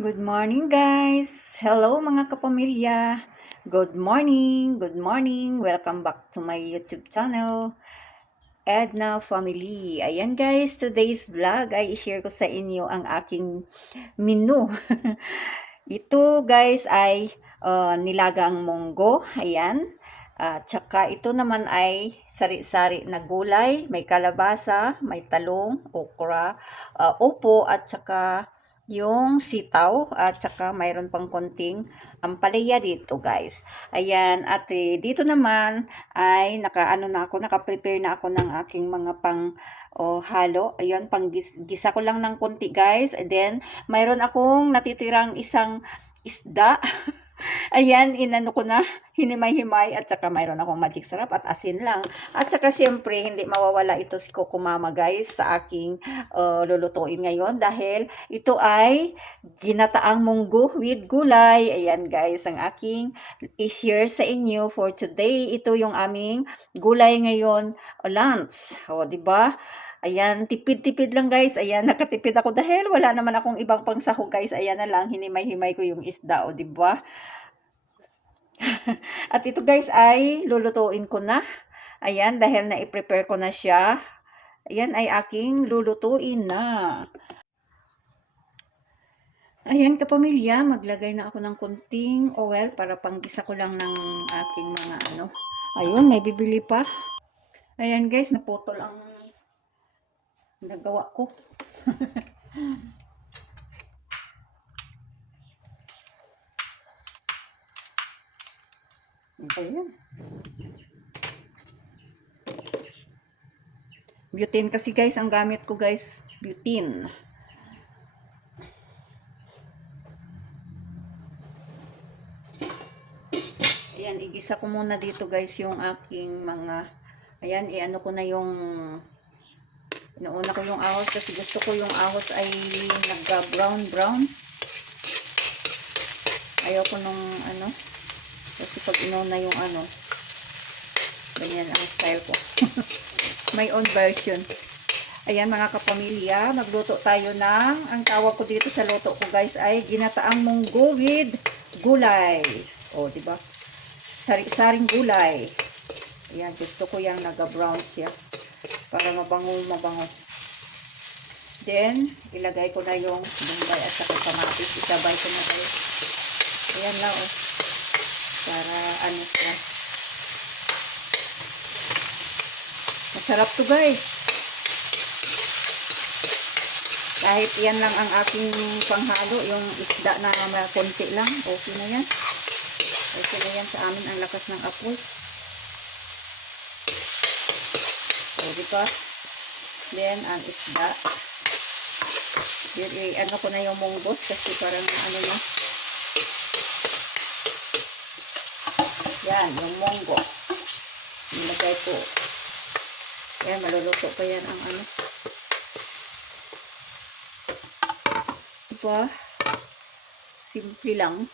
Good morning guys! Hello mga kapamilya! Good morning! Good morning! Welcome back to my YouTube channel, Edna Family. Ayan guys, today's vlog ay i-share ko sa inyo ang aking menu. Ito guys ay nilagang munggo. Ayan. Tsaka ito naman ay sari-sari na gulay. May kalabasa, may talong, okra, upo at tsaka yung sitaw at saka mayroon pang konting ampalaya dito guys. Ayan, at dito naman ay naka-prepare na ako ng aking mga pang halo. Ayan, pang gisa ko lang ng konti guys. And then mayroon akong natitirang isang isda. Ayan, inano ko na, hinimay-himay at saka mayroon akong magic sarap at asin lang. At saka syempre, hindi mawawala ito si Coco Mama guys sa aking lulutuin ngayon dahil ito ay ginataang munggo with gulay. Ayan guys, ang aking i-share sa inyo for today. Ito yung aming gulay ngayon, lunch. O, di ba? Ayan, tipid-tipid lang guys. Ayan, nakatipid ako dahil wala naman akong ibang pangsahog guys. Ayan na lang, hinimay-himay ko yung isda, o di ba? At ito guys ay lulutuin ko na. Ayan, dahil na-prepare ko na siya. Ayan ay aking lulutuin na. Ayan kapamilya, maglagay na ako ng konting oil para panggisa ko lang ng aking mga ano. Ayun, may bibili pa. Ayan guys, naputol ang nagawa ko. Ayan. Butane kasi guys, ang gamit ko guys, butane. Ayan, igisa ko muna dito guys yung aking mga, ayan, iano ko na yung, inuuna ko yung ahos kasi gusto ko yung ahos ay nagka-brown. Ayaw ko nung ano, kasi pag inuna yung ano, ganyan ang style ko. My own version. Ayan mga kapamilya, magluto tayo ng, ang tawag ko dito sa luto ko guys ay ginataang munggo with gulay. O, diba? Sari-saring gulay. Ayan, gusto ko yung naga-brown siya. Para mabango. Then, ilagay ko na yung bombay at saka kamatis. Isabay ko na kayo. Ayan lang o. Para ano siya. Masarap to guys. Kahit yan lang ang aking panghalo, yung isda na konti lang, okay na yan. Okay na yan sa amin ang lakas ng apoy. So, diba? Then, ang isda. Then, ano ko na yung munggos kasi parang ano na. Yan, yung munggo. Nilagay ko. Yan, maluluto pa yan ang ano. Diba? Simple lang.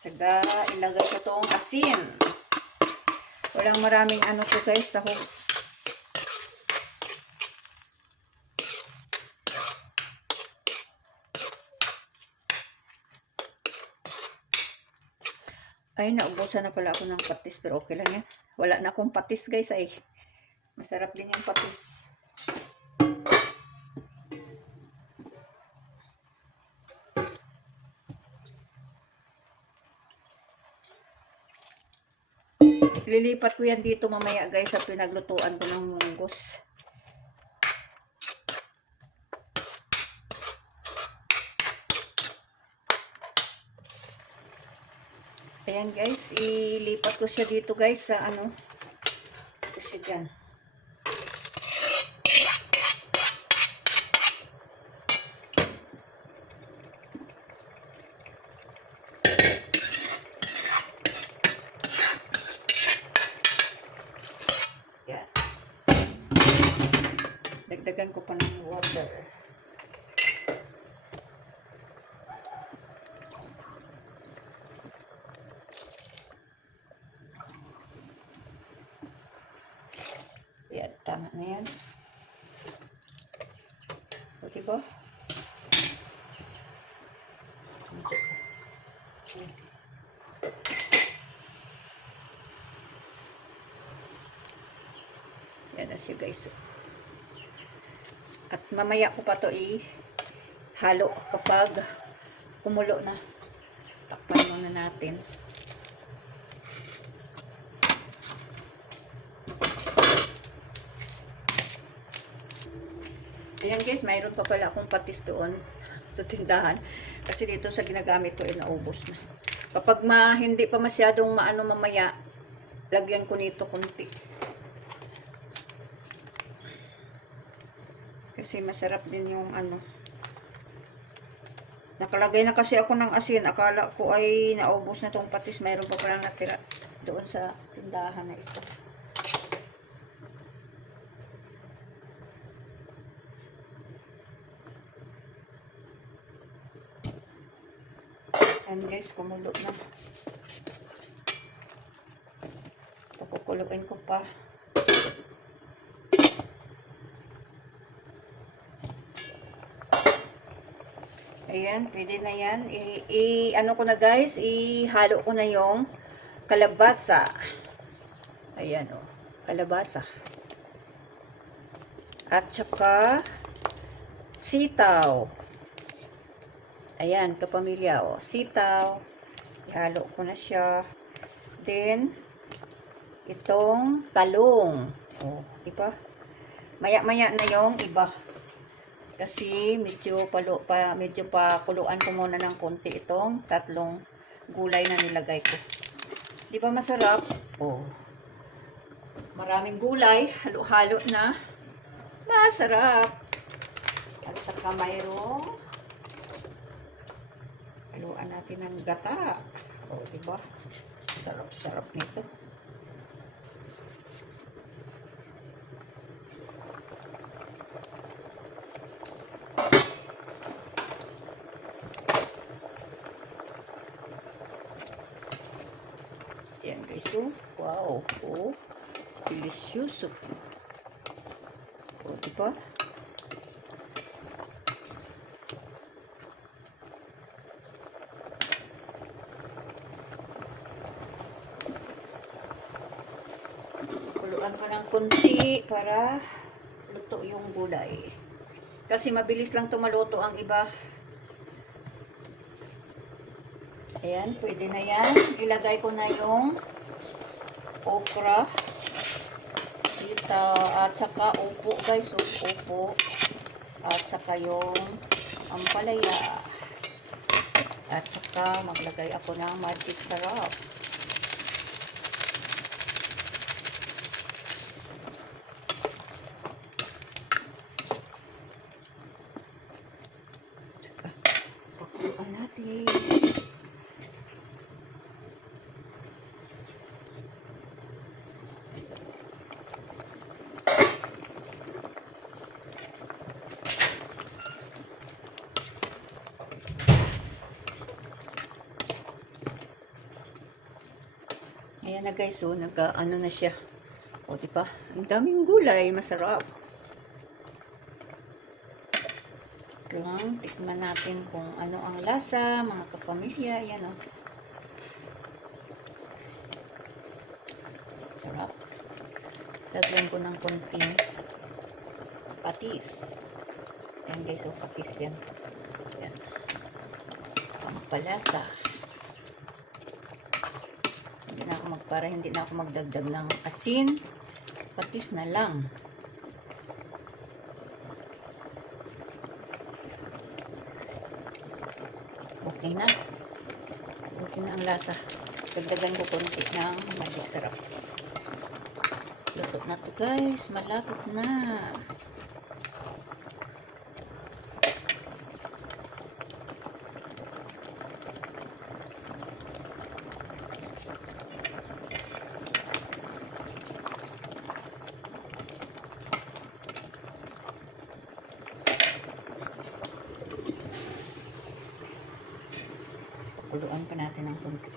Tsaga, ilagay ko tong asin. Walang maraming ano to guys, sahog. Ay, naubusan na pala ako ng patis, pero okay lang yan. Wala na akong patis guys ay. Masarap din yung patis. Lilipat ko yan dito mamaya guys sa pinaglutuan ko ng munggos. Ayan guys, ilipat ko siya dito guys sa ano. Ito siya dyan. Yan. Dagdagan ko pa ng water. Tama na yan. O, diba? Yan na siya guys. At mamaya ko pa to halo kapag kumulo na. Takpan muna natin. Ayan guys, mayroon pa pala akong patis doon sa tindahan. Kasi dito sa ginagamit ko naubos na. Kapag hindi pa masyadong maano mamaya, lagyan ko nito kunti. Kasi masarap din yung ano. Nakalagay na kasi ako ng asin. Akala ko ay naubos na tong patis. Mayroon pa pala natira doon sa tindahan na isa. Ayan guys, kumulo na. Pakukuluin ko pa. Ayan, pwede na yan. Ano ko na guys, ihalo ko na yung kalabasa. Ayan o, kalabasa. At saka sitaw. Ayan, kapamilya o, sitaw. Ihalo ko na siya. Then, itong talong. O, diba? Maya-maya na yung iba. Kasi medyo pa kuluan ko muna ng konti itong tatlong gulay na nilagay ko. Di ba masarap? Oh. Maraming gulay, halo-halo na. Masarap. At saka mayroong haluan natin ng gata. Oh, di ba? Sarap-sarap nito. Yan guys, oh. Wow, oh. Delicious. Oh, diba? Kuluan pa ng kunti para luto yung gulay. Kasi mabilis lang tumaluto ang iba. Ayan, pwede na yan. Ilagay ko na yung okra, sitaw, at saka upo guys. Upo. At saka yung ampalaya. At saka maglagay ako ng magic sarap. Pakuluan natin. Ayan na guys, so ano na siya. O, diba? Ang daming gulay, masarap. Lang, tikman natin kung ano ang lasa, mga kapamilya. Ayan o. Sarap. Lagyan ko ng konting patis. Ayan guys, so patis yan. Ayan. Pampalasa. Para hindi na ako magdagdag ng asin, patis na lang. Okay na. Okay na ang lasa. Dagdagan ko konti ng magic sarap. Luto na to guys. Malapit na. Kuluan pa natin ng konti.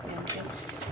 Ayan guys.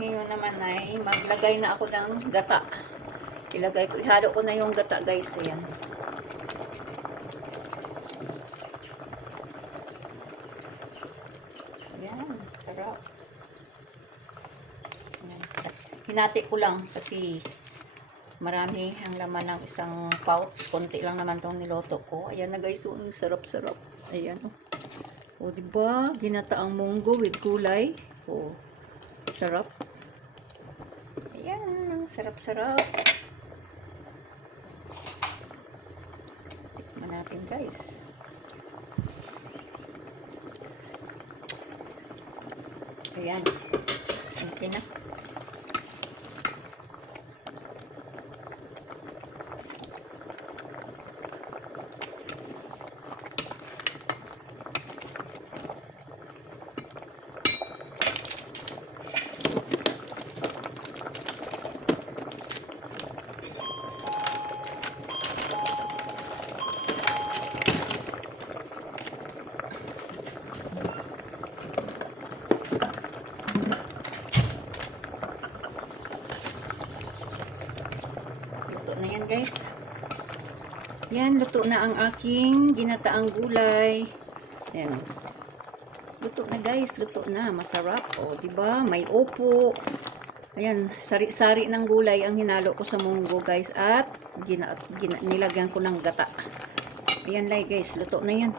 Ngayon naman ay maglagay na ako ng gata. Ihalo ko na yung gata guys. Ayan. Ayan, sarap. Ayan. Hinati ko lang kasi marami ang laman ng isang pouch. Konti lang naman itong niloto ko. Ayan na guys, oh, ang sarap-sarap. Ayan oh. O diba, ginataang munggo with gulay. O, sarap. Ayan, ang sarap-sarap. Tikman natin guys. Ayan. Okay na. Luto na yan guys. Yan, luto na ang aking ginataang gulay. Ayan. Luto na guys, luto na. Masarap. O, diba? May opo. Ayan, sari-sari ng gulay ang hinalo ko sa munggo guys. At nilagyan ko ng gata. Ayan guys, luto na yan.